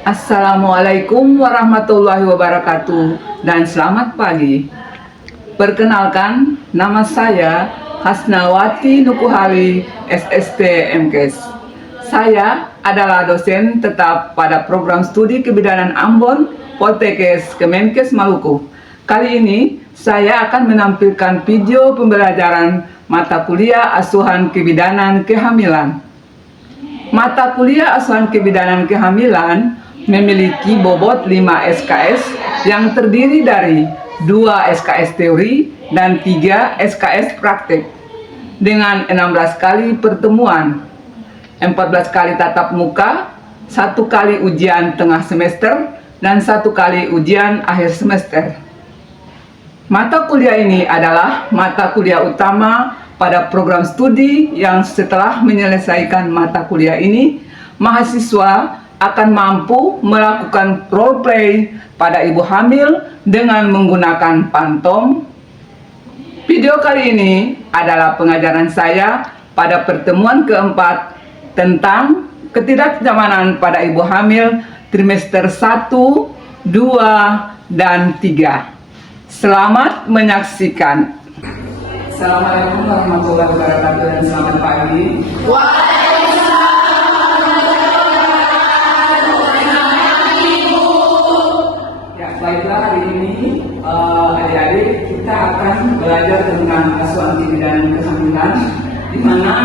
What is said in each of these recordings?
Assalamualaikum warahmatullahi wabarakatuh dan selamat pagi. Perkenalkan, nama saya Hasnawati Nukuhali, SST MKes. Saya adalah dosen tetap pada program studi kebidanan Ambon, Poltekkes Kemenkes Maluku. Kali ini saya akan menampilkan video pembelajaran mata kuliah asuhan kebidanan kehamilan. Mata kuliah asuhan kebidanan kehamilan memiliki bobot 5 SKS yang terdiri dari 2 SKS teori dan 3 SKS praktek dengan 16 kali pertemuan, 14 kali tatap muka, 1 kali ujian tengah semester, dan 1 kali ujian akhir semester. Mata kuliah ini adalah mata kuliah utama pada program studi yang setelah menyelesaikan mata kuliah ini, mahasiswa akan mampu melakukan role play pada ibu hamil dengan menggunakan pantom. Video kali ini adalah pengajaran saya pada pertemuan keempat tentang ketidaknyamanan pada ibu hamil trimester 1, 2, dan 3. Selamat menyaksikan. Assalamualaikum warahmatullahi wabarakatuh dan selamat pagi. Baiklah, hari ini adik-adik kita akan belajar tentang asuhan kebidanan kehamilan, di mana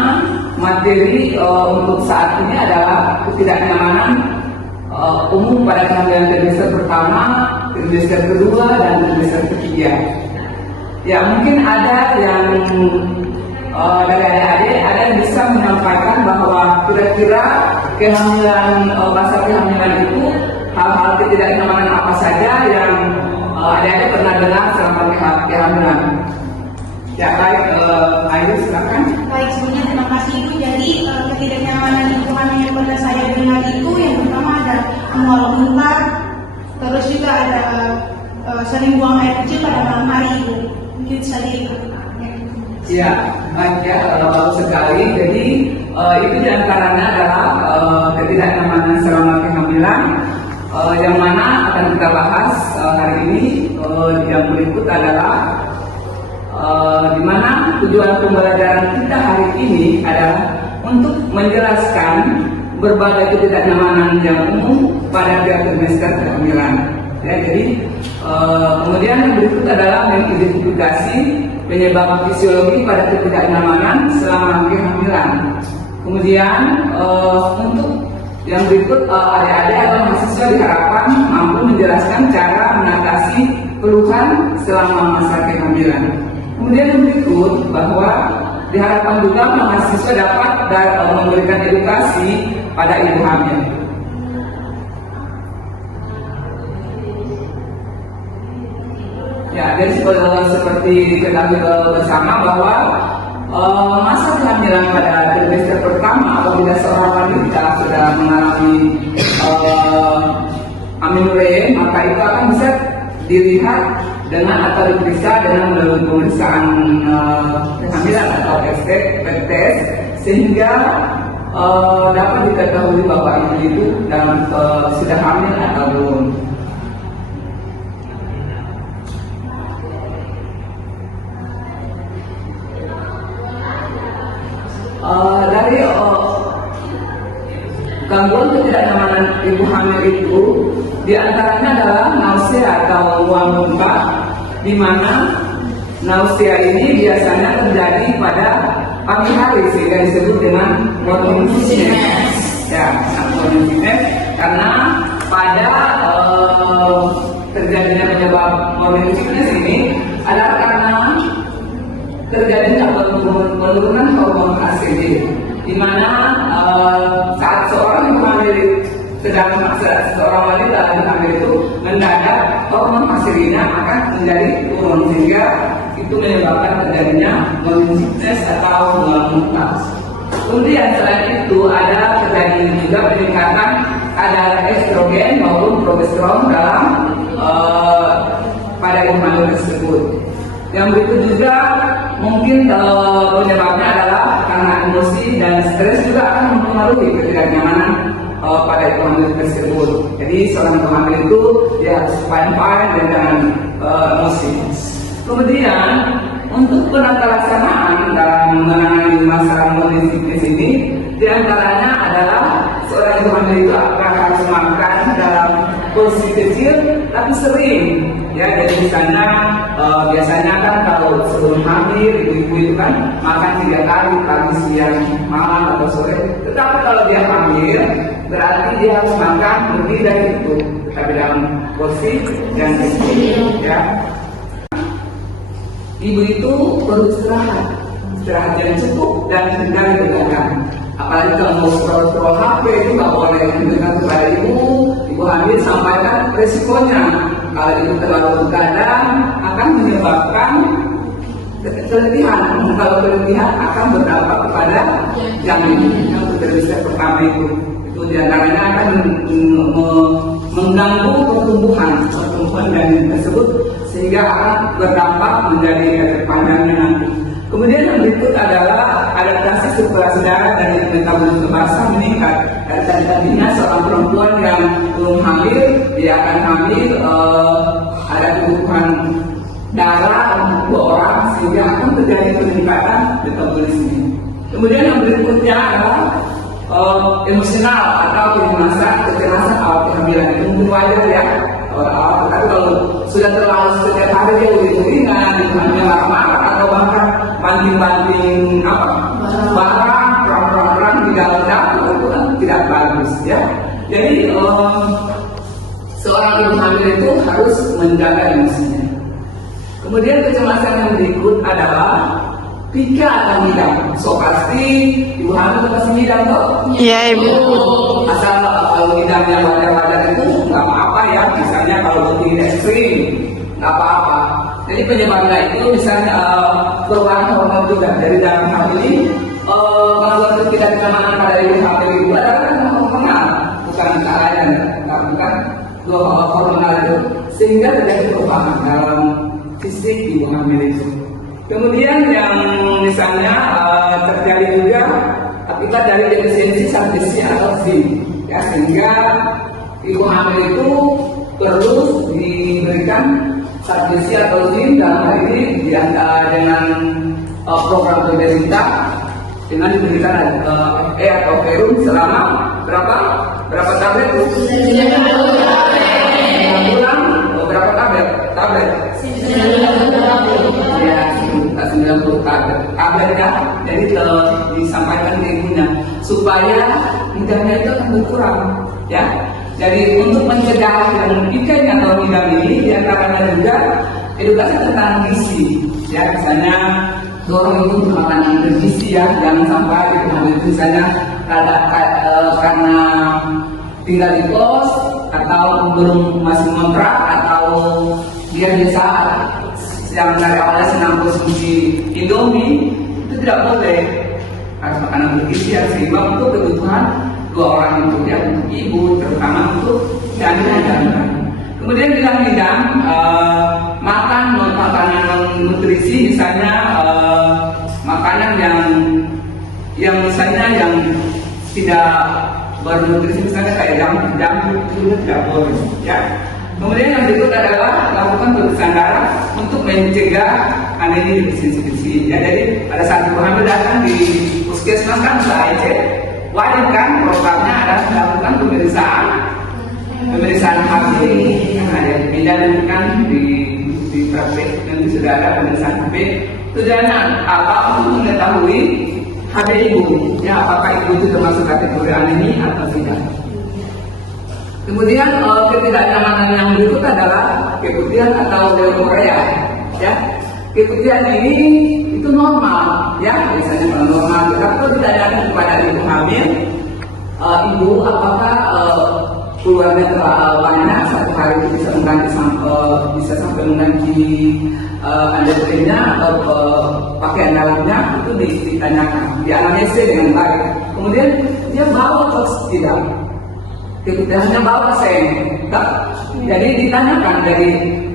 materi untuk saat ini adalah ketidaknyamanan umum pada kehamilan trimester pertama, trimester kedua, dan trimester ketiga. Ya, mungkin ada yang dari adik-adik ada yang bisa menyampaikan bahwa kira-kira kehamilan, masa kehamilan itu hal-hal ketidaknyamanan apa saja yang adik-adik pernah dengar selama kehamilan. Ya, baik, Ayu silakan. Baik, sebelumnya terima kasih Ibu. Jadi ketidaknyamanan lingkungan yang pernah saya dengar itu yang pertama ada mual muntah, terus juga ada sering buang air kecil pada malam hari Ibu. Mungkin saja itu. Ya, baik ya, bagus sekali. Jadi itu diantaranya adalah ketidaknyamanan selama kehamilan. Yang mana akan kita bahas hari ini yang berikut adalah di mana tujuan pembelajaran kita hari ini adalah untuk menjelaskan berbagai ketidaknyamanan yang umum pada tiap trimester kehamilan. Ya, jadi kemudian yang berikut adalah mengidentifikasi penyebab fisiologi pada ketidaknyamanan selama kehamilan. Kemudian untuk yang berikut, adik-adik atau mahasiswa diharapkan mampu menjelaskan cara mengatasi keluhan selama masa kehamilan. Kemudian yang berikut bahwa diharapkan juga mahasiswa dapat memberikan edukasi pada ibu hamil. Ya, jadi seperti diketahui bersama bahwa masa kehamilan pada trimester pertama apabila seorang wanita sudah mengalami amenorrhea, maka itu akan bisa dilihat dengan atau diperiksa dengan melalui pemeriksaan kehamilan atau tes, sehingga dapat diketahui bahwa ibu itu sudah hamil atau belum. Dari gangguan ketidaknyamanan ibu hamil itu diantaranya adalah nausea atau mual muntah, di mana nausea ini biasanya terjadi pada pagi hari sehingga disebut dengan morning sickness. Ya, morning sickness karena pada terjadinya penyebab morning sickness ini adalah karena terjadinya penurunan hormon ACD, di mana saat seorang hamil seorang wanita hamil itu mendadak hormon ACD-nya akan menjadi turun, sehingga itu menyebabkan terjadinya morning sickness atau mual muntah. Kemudian selain itu ada terjadi juga peningkatan kadar estrogen maupun progesteron dalam pada ibu hamil tersebut. Yang berikut juga mungkin penyebabnya adalah karena emosi dan stres juga akan mempengaruhi ketidaknyamanan pada ibu hamil tersebut. Jadi seorang ibu hamil itu dia harus fine-fine dan jangan emosi. Kemudian untuk penata laksanaan dalam menangani masalah nutrisi ini, diantaranya adalah seorang ibu hamil itu akan harus makan dalam porsi kecil tapi sering. Ya, jadi misalnya biasanya kan kalau sebelum hamil ibu-ibu itu kan makan 3 kali, pagi, siang, malam atau sore. Tetapi kalau dia hamil berarti dia harus makan lebih dari itu, tapi dalam porsi yang kecil. Ya, ibu itu perlu istirahat yang cukup dan hindari begadang. Apalagi kalau mau scroll HP itu nggak boleh mendengar kepada ibu hamil, sampaikan resikonya. Kalau ibu terlalu begadang akan menyebabkan keletihan. Kalau keletihan akan berdampak kepada janin. Yang terdesak pertama itu diantaranya akan mengganggu pertumbuhan janin tersebut sehingga akan berdampak menjadi efek panjangnya nanti. Kemudian yang berikut adalah adaptasi sirkulasi darah dari metabolisme basal meningkat. Dan tadinya seorang perempuan yang belum hamil, dia akan hamil, ada kebutuhan darah untuk 2 orang sehingga akan terjadi peningkatan metabolisme. Kemudian yang berikutnya adalah emosional atau kecemasan awal kehamilan. Itu mungkin wajar ya, awal-awal. Tapi kalau sudah terlalu setiap hari dia uring-uringan, hamilnya marah-marah atau bahkan banting-banting barang, perang-perang di dalam dapur itu kan tidak bagus ya. Jadi seorang ibu hamil itu harus menjaga emosinya. Kemudian kecemasan yang berikut adalah pika atau ngidam. So pasti ibu hamil pasti ngidam toh? Iya ibu. Asal kalau ngidamnya wajar-wajar itu nggak apa-apa ya. Misalnya kalau begini ekstrim nggak apa-apa. Jadi penyebabnya itu misalnya perubahan hormon juga dari dalam hal ini. Kalau kita kenyamanan pada ibu hamil itu adalah hormonal, bukan lain, bukan hormonal itu, sehingga terjadi perubahan dalam fisik ibu hamil itu. Kemudian yang misalnya terjadi juga akibat dari defisiensi zat besi atau zinc, ya, sehingga ibu hamil itu perlu diberikan zat besi atau zinc dalam hal ini dengan program pemerintah dengan diberikan atau Verum selama berapa tablet itu? 9 bulan. Berapa tablet? Ya, 90 tablet ya. Jadi disampaikan ke ibunya supaya ngidamnya itu akan berkurang ya. Jadi untuk mencegah yang ikannya atau ngidam ini diantaranya juga edukasi tentang gizi ya, misalnya dorong ibu untuk makan yang bergizi ya, jangan sampai ibu hamil itu misalnya karena tinggal di kos atau belum masih ngontrak atau dia biasa yang dari awalnya senang konsumsi Indomie, itu tidak boleh, harus makanan bergizi ya, sehingga untuk kebutuhan 2 orang itu ya, untuk ibu terutama untuk janin dan janin. Kemudian bilang ngidam, makan makanan non nutrisi, misalnya makanan yang misalnya yang tidak bernutrisi, misalnya kayak jamu itu tidak boleh ya. Kemudian yang berikut adalah lakukan pemeriksaan darah untuk mencegah anemia defisiensi ya. Jadi pada saat ibu hamil datang di puskesmas kan sudah cek, wajib kan programnya adalah melakukan pemeriksaan HB. Nah, yang beda kan di praktek nanti sudah ada pemeriksaan HB. Tujuannya apa? Untuk mengetahui HB ibu ya, apakah ibu itu termasuk kategori anemia atau tidak. Kemudian ketidaknyamanan yang berikut adalah keputihan atau leukorea ya. Keputihan ini itu normal ya, biasanya kalau normal. Tetapi kalau ditanyakan kepada ibu hamil, ibu apakah keluarnya terlalu banyak, satu hari itu bisa sampai mengganti androgennya atau pakaian dalamnya, itu ditanyakan, dianalisis dengan baik. Kemudian dia bawa atau tidak, keputihannya bawa jadi ditanyakan dari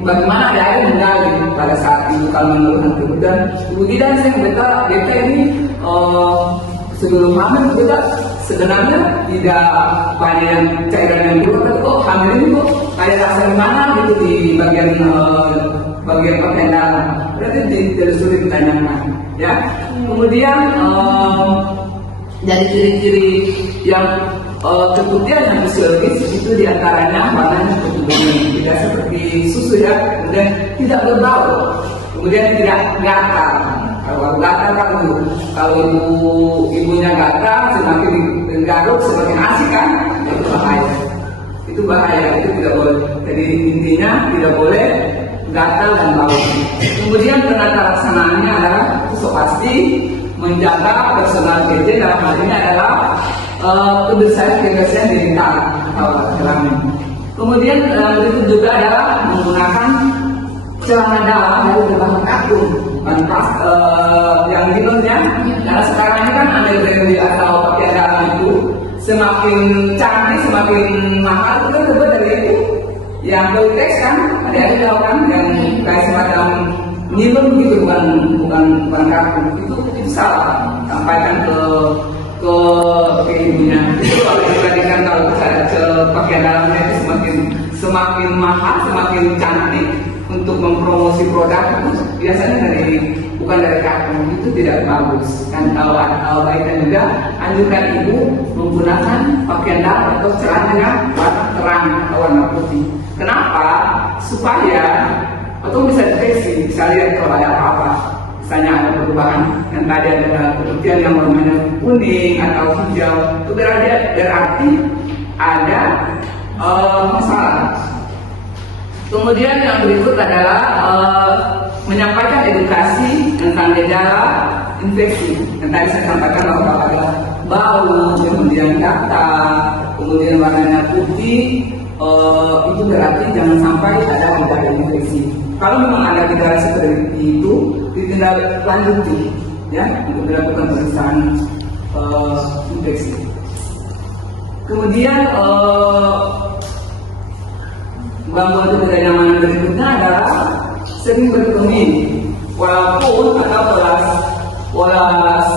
bagaimana dia menggali pada saat ibu kalau menurunkan kemudian ibu tidak saya beta ini sebelum hamil juga sebenarnya tidak banyak yang cairan yang keluar, tapi kok hamil ini kok kayak rasa gimana gitu di bagian pakaian dalam. Berarti ditelusuri ditanyakan, ya. Kemudian dari ciri-ciri yang keputihan yang fisiologis itu diantaranya warnanya seperti bening, tidak seperti susu ya, kemudian tidak berbau, kemudian tidak gatal. Kalau gatal kan kalau ibunya gatal semakin menggaruk semakin asik kan, itu bahaya. Itu bahaya, itu tidak boleh. Jadi intinya tidak boleh gatal dan bau. Kemudian penata laksanaannya adalah pasti menjaga personal KJ, dalam hal ini adalah kebersihan diri atau kelamin. Kemudian berikut juga adalah menggunakan celana dalam dari berbahan katun, yang dilonnya. Karena sekarang ini kan ada trendy atau pakaian dalam itu semakin canggih, semakin mahal, itu kan terbuat dari itu. Yang Goitex kan ada kan yang kayak semacam nilon gitu, bukan katun. Itu salah. Sampaikan ke ibunya. Itu kalau dibandingkan kalau pakaian dalamnya itu semakin mahal, semakin cantik untuk mempromosi produk itu biasanya bukan dari katun, itu tidak bagus. Dan kalau baiknya juga anjurkan ibu menggunakan pakaian dalam atau celana yang warna terang atau warna putih. Kenapa? Supaya atau bisa deteksi, bisa lihat kalau ada apa-apa. Misalnya ada perubahan yang tadi ada keputihan yang warnanya kuning atau hijau, itu berarti ada masalah. Kemudian yang berikut adalah menyampaikan edukasi tentang gejala infeksi. Yang tadi saya sampaikan bahwa ada bau, kemudian gatal, kemudian warnanya putih, itu berarti jangan sampai ada gejala infeksi. Kalau memang ada gejala seperti itu, ditindaklanjuti, ya, untuk dilakukan pemeriksaan infeksi. Kemudian gangguan ketidaknyamanan berikutnya adalah sering berkemih, walaupun atau polas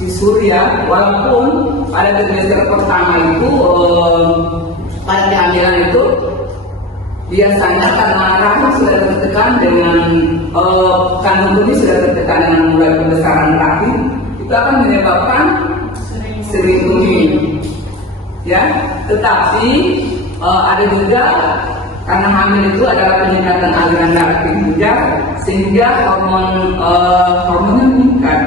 fisur ya, walaupun pada trimester pertama itu pada kehamilan itu biasanya karena rahim sudah tertekan dengan kandung kemih sudah tertekan dengan mulai pembesaran rahim, itu akan menyebabkan sering kemih, ya. Tetapi ada juga karena hamil itu adalah peningkatan aliran darah ke ginjal sehingga hormonnya meningkat.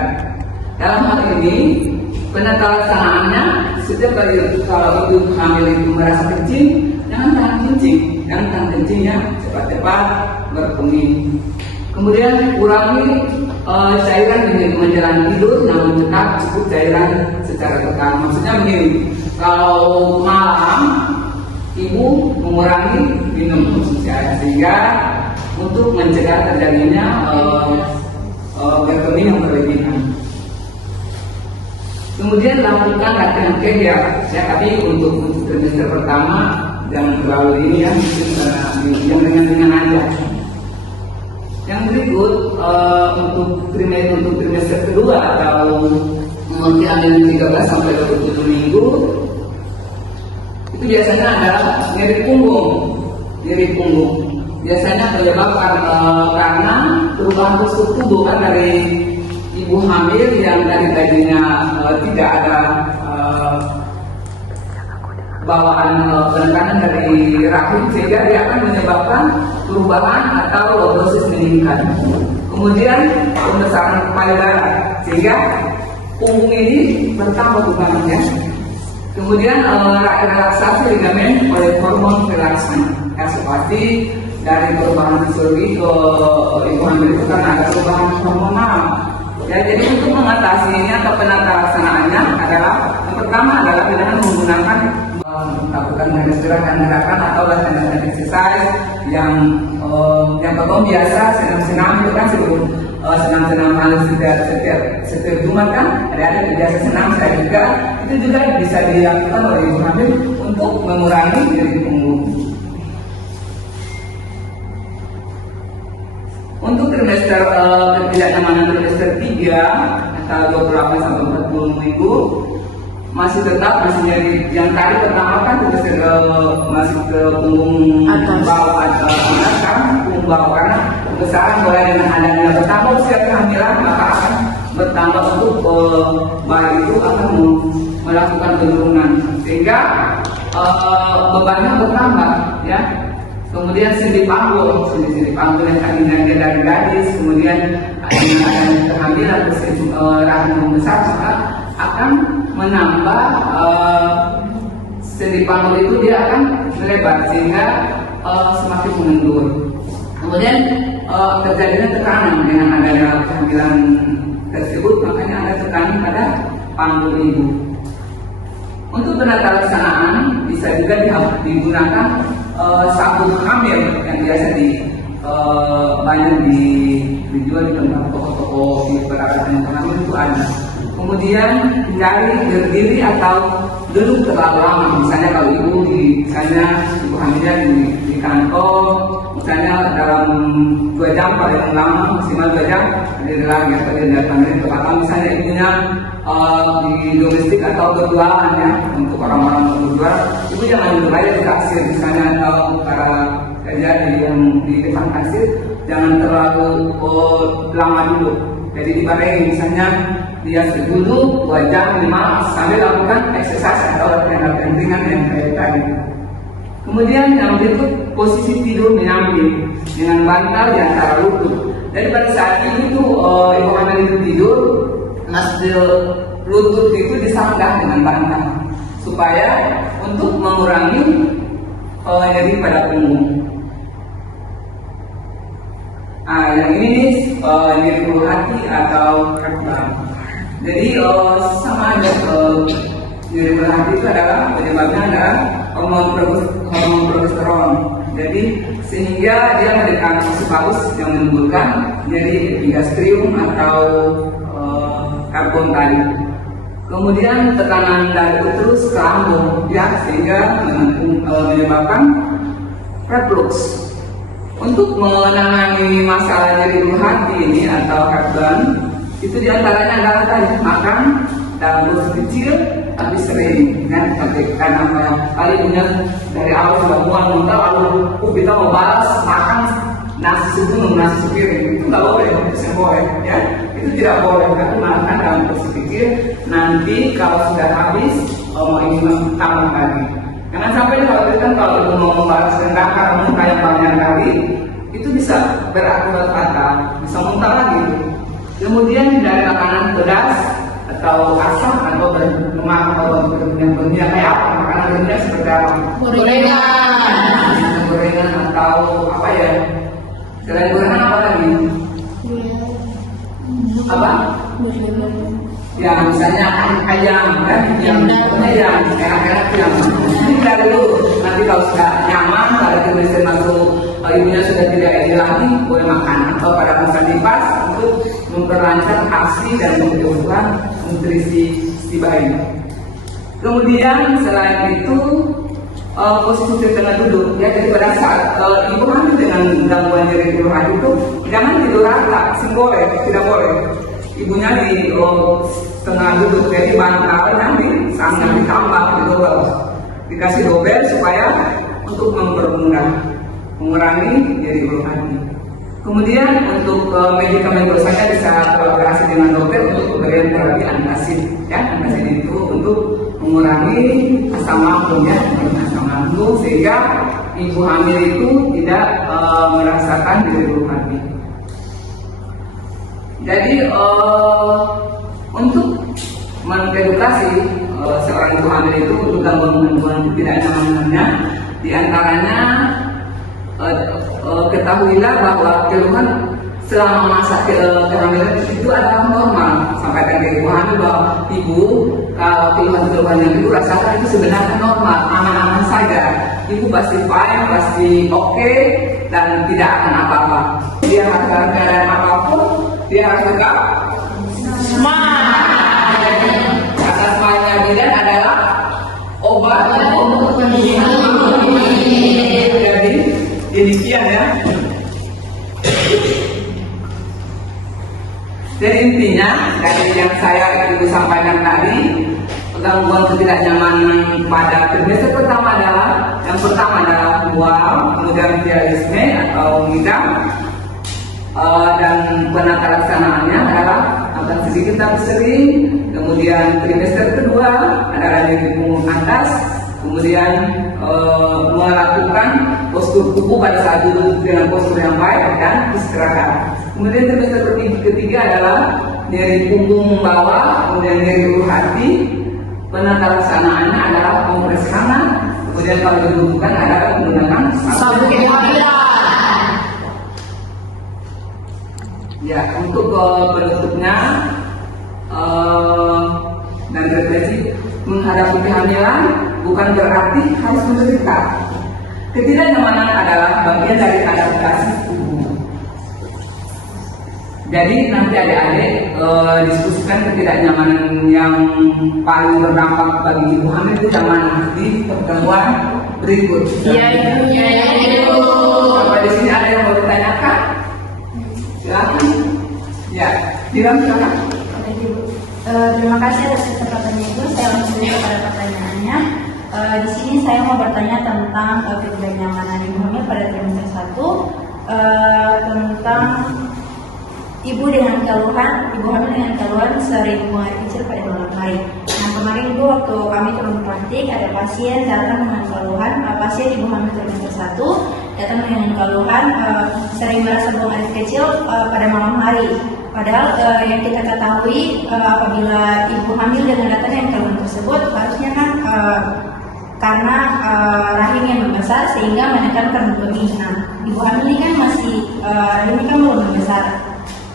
Dalam hal ini penata laksanaannya setiap kali kalau ibu hamil itu merasa kencing, jangan tahan kencingnya, cepat-cepat berkemih. Kemudian kurangi cairan dengan menjelang tidur, namun tetap cukup cairan secara tekan. Maksudnya begini, kalau malam ibu mengurangi minum konsumsi air sehingga untuk mencegah terjadinya berkemih yang berlebihan. Kemudian lakukan latihan kegel, ya, tapi untuk trimester pertama jangan terlalu ini ya, yang ringan-ringan aja. Yang berikut untuk trimester kedua atau kehamilan 13 sampai 27 minggu itu biasanya adalah nyeri punggung. Biasanya terjebak karena perubahan postur tubuh kan dari ibu hamil yang dari tadinya tidak ada bawaan penekanan dari rahim sehingga dia akan menyebabkan perubahan atau lordosis meningkat. Kemudian pembesaran payudara sehingga punggung ini bertambah bebannya. Kemudian relaksasi ligamen oleh hormon relaksan. Ya, seperti dari perubahan fisiologi ke ibu hamil itu kan ada perubahan hormonal. Ya, jadi untuk mengatasi ini atau penata laksanaannya adalah yang pertama adalah dengan menggunakan melakukan gerakan-gerakan atau latihan exercise yang pertama biasa senam-senam itu kan sebelum senam-senam halus setiap Jumat kan ada biasa senam saya juga itu juga bisa dilakukan oleh ibu hamil untuk mengurangi nyeri punggung. Untuk trimester ketidaknyamanan trimester 3 atau 28 sampai 40 minggu masih tetap masih nyeri. Yang tadi pertama kan masih ke punggung Atas. bawah atau atas kan punggung bawah, karena kebesaran mulai dengan adanya bertambah usia kehamilan maka akan bertambah untuk bayi itu akan melakukan penurunan sehingga bebannya bertambah ya. Kemudian sendi panggul yang tadinya dia dari gadis, kemudian dengan kehamilan rahim membesar maka akan menambah sendi panggul itu dia akan melebar sehingga semakin mengendur. Kemudian terjadinya tekanan dengan adanya kehamilan tersebut, makanya ada tekanan pada panggul ibu. Untuk penata laksanaan bisa juga digunakan sabun hamil yang biasa banyak dijual di tempat toko-toko di peralatan hamil itu ada. Kemudian hindari berdiri atau duduk terlalu lama. Misalnya kalau ibu hamilnya di kantor, misalnya dalam 2 jam paling lama maksimal 2 jam di lagi atau di datang atau misalnya ibunya di domestik atau berjualan ya, untuk orang-orang berjualan, ibu jangan duduk aja di kasir misalnya, atau para kerja di depan kasir jangan terlalu lama dulu. Jadi dibarengi misalnya dia duduk 2 jam 5 sambil lakukan exercise atau latihan ringan yang kayak tadi. Kemudian yang berikut posisi tidur menyamping dengan bantal di antara lutut. Jadi pada saat ini tuh ibu hamil itu tidur, lutut itu disanggah dengan bantal supaya untuk mengurangi nyeri pada punggung. Yang ini nih nyeri ulu hati atau heartburn. Jadi sama aja nyeri ulu hati itu adalah penyebabnya adalah hormon progesteron. Jadi sehingga dia memberikan paus yang menimbulkan nyeri epigastrium atau karbon tadi. Kemudian tekanan darah itu terus ke lambung ya, sehingga menyebabkan reflux. Untuk menangani masalah nyeri ulu hati ini atau heartburn itu diantaranya adalah tadi makan dalam dosis kecil tapi sering kan, karena apa ya, kali punya dari awal sudah mual-mual lalu kita mau balas makan nasi sepenuh nasi sepiring, itu nggak boleh, itu boleh ya, itu tidak boleh. Tapi makan dalam dosis kecil, nanti kalau sudah habis mau ingin tambah lagi. Jangan sampai dikhawatirkan kalau ibu mau membalas dendam karena muntah yang banyak kali, itu bisa berakibat fatal, bisa muntah lagi. Kemudian dari makanan pedas atau asam atau berlemak atau berminyak kayak apa? Makanan berminyak seperti apa? Gorengan atau apa ya? Selain gorengan apa lagi? Apa? Ya misalnya ayam kan, yang enak-enak yang ini dulu. Nanti kalau sudah nyaman, kalau kita masuk ibunya sudah tidak ini lagi, boleh makan atau pada masa nifas untuk memperlancar ASI dan pertumbuhan nutrisi si bayi. Kemudian selain itu posisi tengah duduk ya, jadi pada saat ibu hamil dengan gangguan nyeri ulu hati itu jangan tidur rata, tidak boleh. Ibunya di tengah duduk, jadi bantal nanti sangat ditambah didobel, dikasih dobel supaya untuk mempermudah mengurangi nyeri ulu hati. Kemudian untuk medikamen dosanya bisa kolaborasi dengan dokter untuk pemberian terapi antacid ya, antacid itu untuk mengurangi asam lambung ya, asam lambung sehingga ibu hamil itu tidak merasakan nyeri ulu hati. Jadi untuk mengedukasi seorang ibu hamil itu untuk gangguan tidak nyamannya, diantaranya ketahuilah bahwa keluhan selama masa kehamilan itu adalah normal. Sampaikan ke ibu hamil bahwa ibu kalau keluhan yang ibu rasakan itu sebenarnya normal, aman-aman saja. Ibu pasti fine, pasti oke, dan tidak akan apa-apa. Dia harus dalam keadaan apapun, dia harus tegak smile. Kata smile-nya bidan adalah obat untuk penyembuhan. Jadi demikian ya. Jadi intinya dari yang saya ibu sampaikan tadi, gangguan ketidaknyamanan pada trimester pertama adalah yang pertama adalah mual, kemudian dialisme atau ngidam, dan penata laksanaannya adalah akan sedikit tapi sering. Kemudian trimester kedua adalah nyeri punggung atas, kemudian melakukan postur kuku pada saat duduk dengan postur yang baik dan istirahat. Kemudian trimester ketiga adalah nyeri punggung bawah, kemudian nyeri ulu hati. Penata laksanaannya adalah kompres hangat, kemudian kalau dibutuhkan adalah menggunakan sabuk kehamilan. Ya, untuk penutupnya dan refleksi, menghadapi kehamilan bukan berarti harus menderita. Ketidaknyamanan adalah bagian dari adaptasi tubuh. Jadi nanti adik-adik diskusikan ketidaknyamanan yang paling berdampak bagi ibu hamil itu yang mana di pertemuan berikut. Iya ibu. Apa di sini ada yang mau ditanyakan? Silakan. Ya, silakan. Terima kasih atas kesempatannya ibu. Saya langsung kepada pertanyaannya. Di sini saya mau bertanya tentang ketidaknyamanan ibu hamil pada trimester 1, tentang ibu hamil dengan keluhan sering buang air kecil pada malam hari. Nah, kemarin ibu waktu kami turun praktik ada pasien datang dengan keluhan, pasien ibu hamil trimester 1 datang dengan keluhan sering merasa buang air kecil pada malam hari. Padahal yang kita ketahui apabila ibu hamil dengan datang keluhan tersebut harusnya kan karena rahim yang membesar sehingga menekan kandung kemih. Nah, ibu hamil ini kan masih rahimnya kan belum membesar.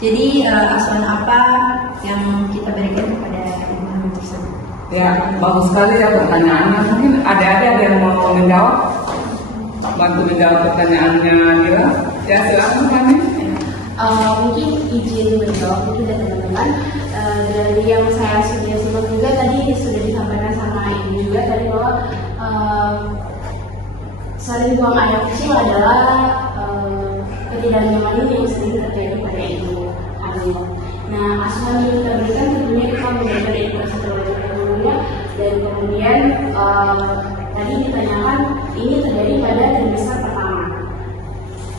Jadi asuhan apa yang kita berikan kepada ibu hamil tersebut? Ya, bagus sekali ya pertanyaannya. Mungkin ada yang mau menjawab, bantu menjawab pertanyaannya Nira. Ya, silakan kami. Mungkin izin menjawab mungkin dari teman-teman. Dari yang saya sudah sebut juga tadi sudah disampaikan sama ibu juga tadi bahwa sering buang air kecil adalah ketidaknyamanan yang sering terjadi pada ibu hamil. Nah, asuhan yang kita berikan tentunya kita memberikan edukasi terlebih dahulu, dan kemudian tadi ditanyakan ini terjadi pada trimester pertama.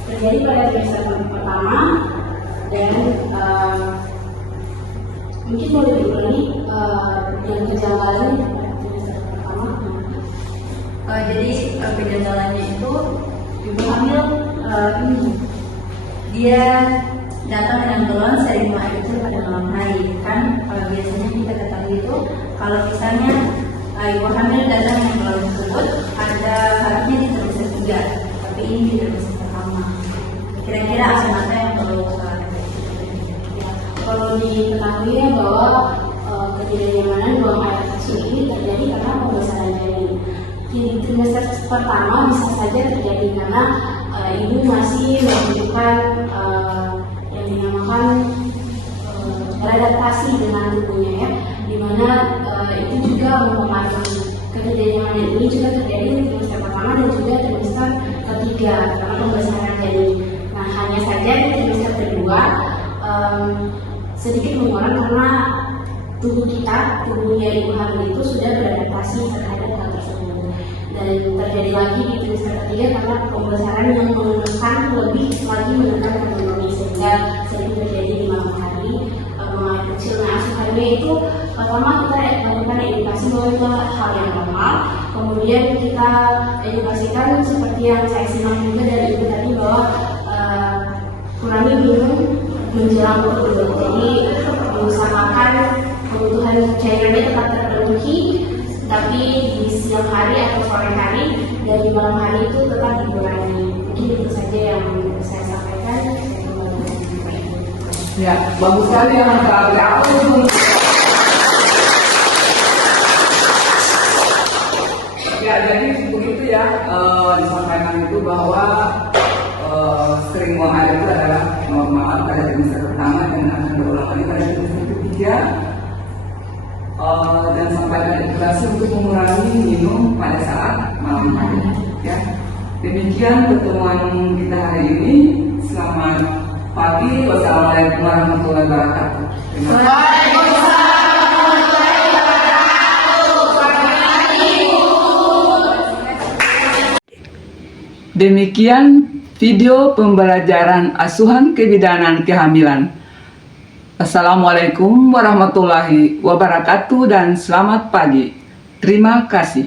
Terjadi pada trimester pertama dan mungkin boleh diulangi yang kejanggalan trimester pertama. Jadi kejanggalannya itu ibu hamil ini dia datang dengan keluhan sering buang air kecil pada malam hari. Kan biasanya kita ketahui itu kalau misalnya ibu hamil datang dengan keluhan tersebut ada harusnya di trimester 3, tapi ini di trimester pertama. Kira-kira asuhan apa yang perlu Perlu diketahui ya bahwa ketidaknyamanan buang air kecil ini terjadi karena pembesaran janin. Di trimester pertama bisa saja terjadi karena ibu masih membutuhkan yang dinamakan beradaptasi dengan tubuhnya ya, dimana itu juga mempengaruhi. Ketidaknyamanan ini juga terjadi di trimester pertama dan juga trimester ketiga karena pembesaran janin. Nah, hanya saja di trimester kedua sedikit mengurang karena tubuhnya ibu hamil itu sudah beradaptasi terhadap hal tersebut, dan terjadi lagi di trimester ketiga karena pembesaran yang menekan lebih lagi menekan kandung kemih sehingga sering terjadi di malam hari buang air kecil. Nah, asuhannya itu pertama kita lakukan edukasi bahwa itu hal yang normal, kemudian kita edukasikan seperti yang saya simak juga dari ibu tadi bahwa kurangi minum menjelang tidur. Jadi mengusahakan kebutuhan cairannya tetap terpenuhi, tapi di siang hari atau sore hari dan di malam hari itu tetap dikurangi. Mungkin itu saja yang saya sampaikan. Ya, bagus sekali yang terakhir aku itu. Ya, jadi begitu ya disampaikan itu bahwa sering buang air itu adalah normal pada trimester pertama dan akan berulang lagi pada trimester ketiga, dan sampaikan edukasi untuk mengurangi minum pada saat malam hari. Ya, demikian pertemuan kita hari ini. Selamat pagi. Wassalamualaikum warahmatullahi wabarakatuh. Terima kasih. Demikian video pembelajaran asuhan kebidanan kehamilan. Assalamualaikum warahmatullahi wabarakatuh dan selamat pagi. Terima kasih.